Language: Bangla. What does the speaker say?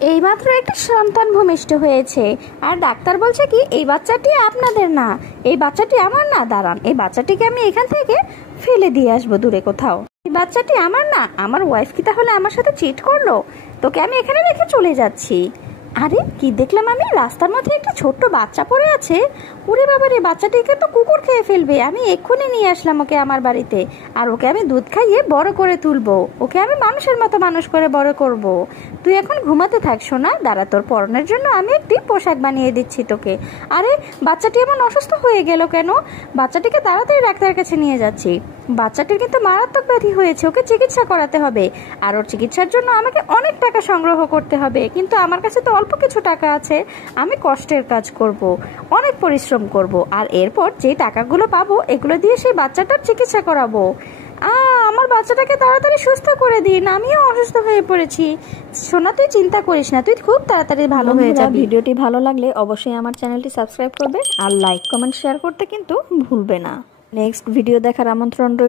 এইমাত্র একটা সন্তান ভূমিষ্ঠ হয়েছে, আর ডাক্তার বলছে কি এই বাচ্চাটি আপনাদের না, এই বাচ্চাটি আমার না। দাঁড়ান, এই বাচ্চাটিকে আমি এখান থেকে ফেলে দিয়ে আসবো দূরে কোথাও। এই বাচ্চাটি আমার না। আমার ওয়াইফ কি তাহলে আমার সাথে চিট করলো? তোকে আমি এখানে রেখে চলে যাচ্ছি। আরে কি দেখলাম আমি, রাস্তার মধ্যে একটা ছোট্ট বাচ্চা পড়ে আছে। ওরে বাবা রে, বাচ্চাটিকে তো কুকুর খেয়ে ফেলবে। আমি এক্ষুনি নিয়ে আসলাম ওকে আমার বাড়িতে, আর ওকে আমি দুধ খাইয়ে বড় করে তুলবো। ওকে আমি মানুষের মতো মানুষ করে বড় করব। তুই এখন ঘুমাতে থাক সোনা। দাঁড়া, তোর পরনের জন্য আমি একটি পোশাক বানিয়ে দিচ্ছি তোকে। আরে বাচ্চাটি এমন অসুস্থ হয়ে গেল কেন? বাচ্চাটিকে তাড়াতাড়ি ডাক্তারের কাছে নিয়ে যাচ্ছি। বাচ্চাটির কিন্তু মারাত্মক ব্যাধি হয়েছে, ওকে চিকিৎসা করাতে হবে। আর ওর চিকিৎসার জন্য আমাকে অনেক টাকা সংগ্রহ করতে হবে, কিন্তু আমার কাছে তো অল্প কিছু টাকা আছে। আমি কষ্টের কাজ করব, অনেক পরিশ্রম করব, আর এরপর যে টাকাগুলো পাবো এগুলো দিয়ে সেই বাচ্চাটার চিকিৎসা করাবো। আমার বাচ্চাটাকে তাড়াতাড়ি সুস্থ করে দিন, আমিও অসুস্থ হয়ে পড়েছি। সোনা তুই চিন্তা করিস না, তুই খুব তাড়াতাড়ি ভালো হয়ে যাবি। ভিডিওটি ভালো লাগলে অবশ্যই আমার চ্যানেলটি সাবস্ক্রাইব করবে, আর লাইক কমেন্ট শেয়ার করতে কিন্তু ভুলবে না। নেক্সট ভিডিও দেখার আমন্ত্রণ রইল।